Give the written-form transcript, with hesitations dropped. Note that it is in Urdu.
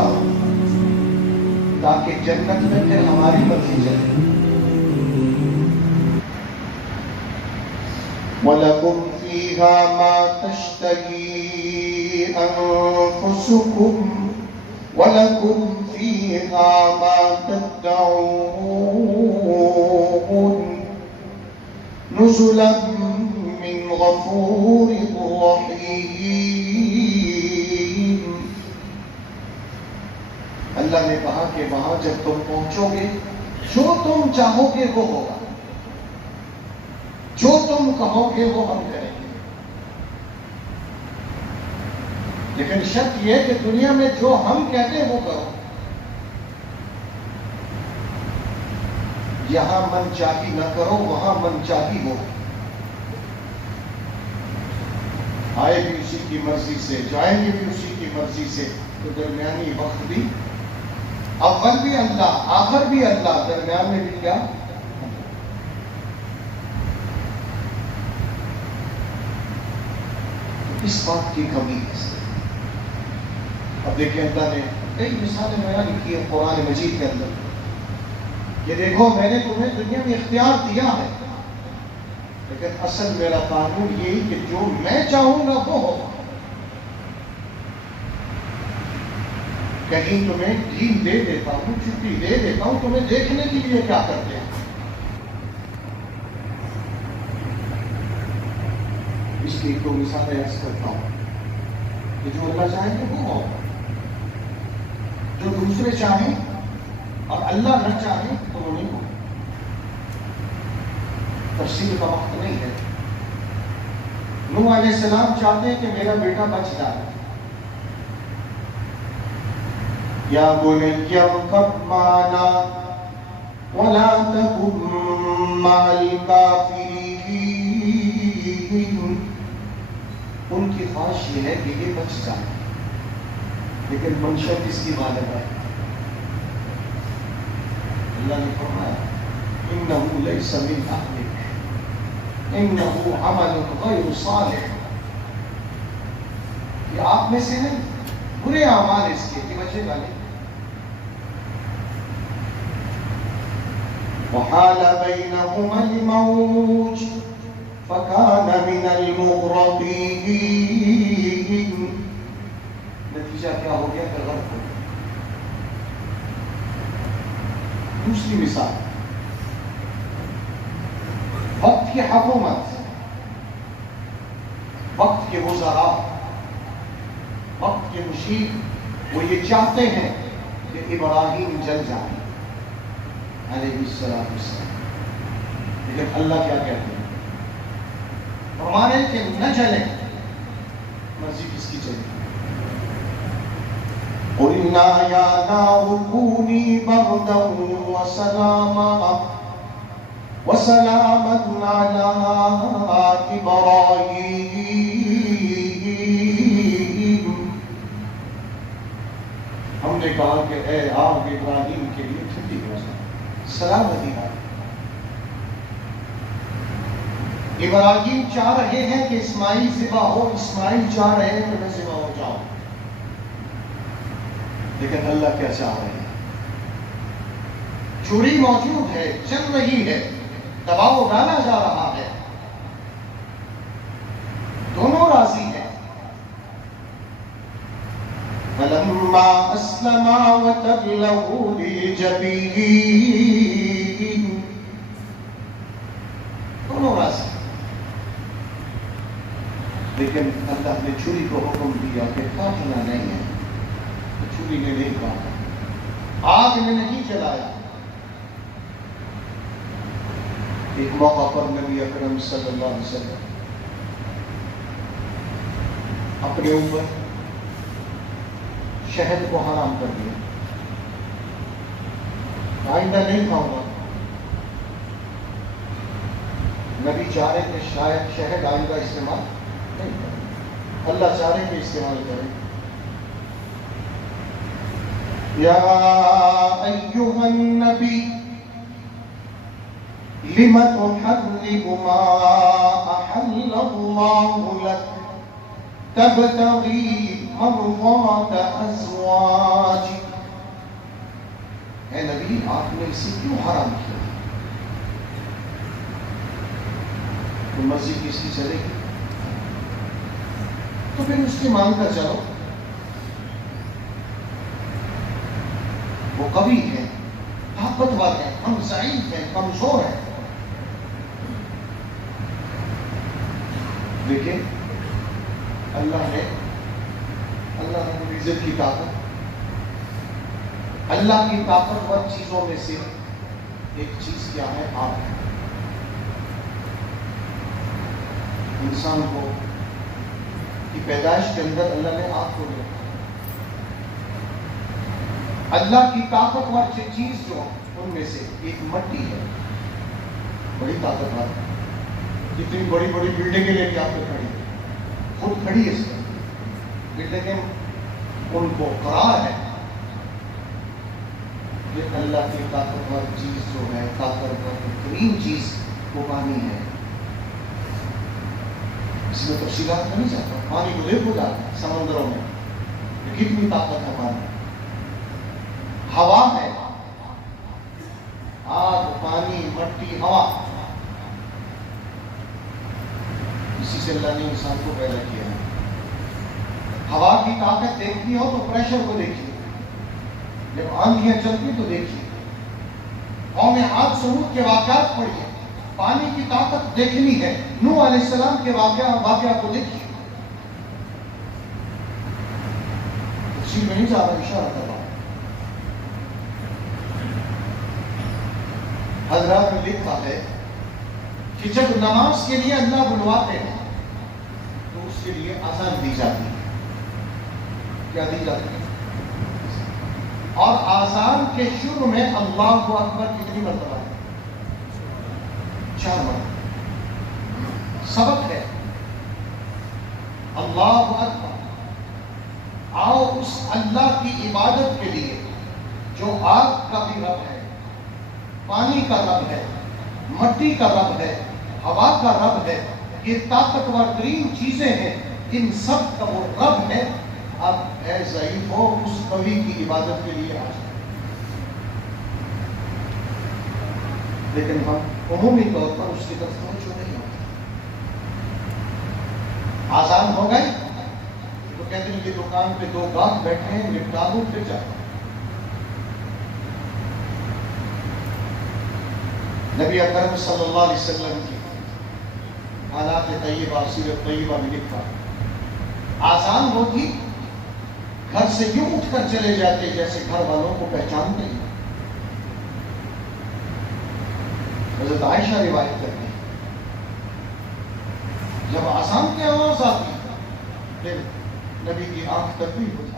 اٹھاؤ تاکہ جنت میں پھر ہماری مرضی چلے. وَلَكُمْ فِيهَا مَا تَشْتَهِي أَنفُسُكُمْ وَلَكُمْ فِيهَا مَا تَدَّعُونَ نُزُلًا مِّنْ غَفُورٍ رَحِيمٍ. اللہ نے کہا کہ وہاں جب تم پہنچو گے جو تم چاہو گے وہ ہوگا، جو تم کہو گے وہ ہم کریں گے. لیکن شرط یہ کہ دنیا میں جو ہم کہتے ہیں وہ کرو. یہاں من چاہی نہ کرو، وہاں من چاہی ہو. آئے بھی اسی کی مرضی سے، جائیں گے بھی اسی کی مرضی سے. تو درمیانی وقت بھی اول بھی اللہ، آخر بھی اللہ، درمیان میں بھی کیا؟ اس بات کی کمی ہے. اب دیکھیں اللہ نے کئی مثالیں بیان کی ہیں قرآن مجید کے اندر کہ دیکھو میں نے تمہیں دنیا میں اختیار دیا ہے، لیکن اصل میرا قانون یہی کہ جو میں چاہوں گا وہ ہوگا. کہیں تمہیں ڈھیل دے دیتا ہوں، چھٹی دے دیتا ہوں تمہیں دیکھنے کے لیے کیا کرتے ہیں. اس کی تو مثالیں عرض کرتا ہوں کہ جو اللہ چاہے گا وہ ہوگا، جو دوسرے چاہیں اور اللہ نہ چاہے تو وہ نہیں ہوگا. تفصیل کا وقت نہیں ہے. نوح علیہ السلام چاہتے ہیں کہ میرا بیٹا بچ جائے. یا بنی ارکب معنا ولا تکن مع الکافرین. ان کی خواہش یہ ہے کہ یہ بچ جائے، لیکن منشا کس کی غالب ہے؟ اللہ نے فرمایا انہ لیس من اہلک انہ عمل غیر صالح. یہ آپ میں سے نہیں، برے اعمال اس کے کی وجہ کا نہیں. وحال بینہما الموج فکان من المغرقین. نتیجہ کیا ہو گیا؟ کہ غرق ہو گیا. دوسری مثال، وقت کی حکومت، وقت کے وزراء، وقت کے مشیر، وہ یہ چاہتے ہیں کہ ابراہیم جل جائے علیہ السلام. لیکن اللہ کیا کہتے ہیں؟ فرمانے کہ نہ جلیں، مرضی کس کی چلے؟ قُلْنَا يَا نَارُ كُونِي بَرْدًا وَسَلَامًا عَلَىٰ إِبْرَاهِيمَ. ہم نے کہا کہ اے آگ ابراہیم کے لیے ٹھنڈی ہو جائے، سلامتی ہے. ابراہیم چاہ رہے ہیں کہ اسماعیل ذبح ہو، اسماعیل چاہ رہے ہیں کہ میں ذبح ہو جاؤں. لیکن اللہ کیا چاہ رہے ہیں؟ چھری موجود ہے، چل رہی ہے، دباؤ ڈالا جا رہا ہے، دونوں راضی ہیں. فَلَمَّا أَسْلَمَا وَتَلَّهُ لِلْجَبِينِ. دونوں راضی. لیکن اللہ نے چھری کو حکم دیا کہ کاٹنا نہیں ہے. چھری نے نہیں کاٹا، آگ نے نہیں جلایا. ایک موقع پر نبی اکرم صلی اللہ علیہ وسلم اپنے اوپر شہد کو حرام کر دیا. آئندہ نہیں کھاؤں گا. نبی چاہ رہے کہ شاید شہد آئندہ استعمال نہیں کریں، اللہ چاہ رہے کہ استعمال کریں. یا ایھا النبی لم تحرم ما احل اللہ لک تبتغی مرضات ازواجک نبی آپ نے اسے کیوں حرام کیا؟ تو مرضی کس کی چلے گی؟ تو پھر اس کی مان کر چلو. وہ قوی ہے، طاقتور ہے، ہم ضعیف ہیں، کمزور ہیں. لیکن اللہ نے عزت کی طاقت، اللہ کی طاقتور چیزوں میں سے ایک چیز کیا ہے؟ آپ ہے. انسان کو کی پیدائش کے اندر اللہ نے آپ کو دیا. اللہ کی طاقتور چیز جو ان میں سے ایک مٹی ہے، بڑی طاقتور ہے. کتنی بڑی بڑی بلڈنگیں لے کے آپ کو کھڑی ہے، خود کھڑی ہے. اس میں بلڈنگیں ان کو قرار ہے. یہ اللہ کی طاقتور چیز جو ہے، طاقتور ترین چیز وہ پانی ہے. اس میں تفصیلات میں نہیں چاہتا. پانی کو دیکھو جاتا ہے سمندروں میں، کتنی طاقت ہے پانی. ہوا ہے، آگ، پانی، مٹی، ہوا. اسی سے اللہ نے انسان کو پیدا کیا ہے. ہوا کی طاقت دیکھنی ہو تو پریشر کو دیکھیے، جب آندھیاں چلتی تو دیکھیے. قوم عاد سمود کے واقعات پڑھیے. پانی کی طاقت دیکھنی ہے، نوح علیہ السلام کے واقعہ کو دیکھیے. تفصیل میں نہیں جا رہا، اشارہ کر رہا ہوں. حضرات نے لکھا ہے کہ جب نماز کے لیے اللہ بلواتے ہیں تو اس کے لیے اذان دی جاتی ہے. کیا دی جاتی ہے؟ اور اذان کے شروع میں اللہ اکبر کتنی مرتبہ ہے؟ 4 مرتبہ. سبق ہے اللہ اکبر. آؤ اس اللہ کی عبادت کے لیے جو آگ کا بھی رب ہے، پانی کا رب ہے، مٹی کا رب ہے، ہوا کا رب ہے. یہ طاقتور ترین چیزیں ہیں، ان سب کا وہ رب ہے. اب اے ضعیف ہو، اس قوی کی عبادت کے لیے آ جائے. لیکن ہم عمومی طور پر اس کی طرف توجہ نہیں ہوتے. آسان ہو گئی تو کہتے ہیں کہ دکان پہ 2 گاہک بیٹھے ہیں، نپٹا دو پھر جاؤ. نبی اکرم صلی اللہ علیہ وسلم کی حالات طیبہ، سیرت طیبہ میں لکھا آسان ہوتی گھر سے یوں اٹھ کر چلے جاتے جیسے گھر والوں کو پہچانتے ہیں. حضرت عائشہ روایت کرتی ہیں جب آسان کی آواز آتی پھر نبی کی آنکھ تکلیف ہوتی.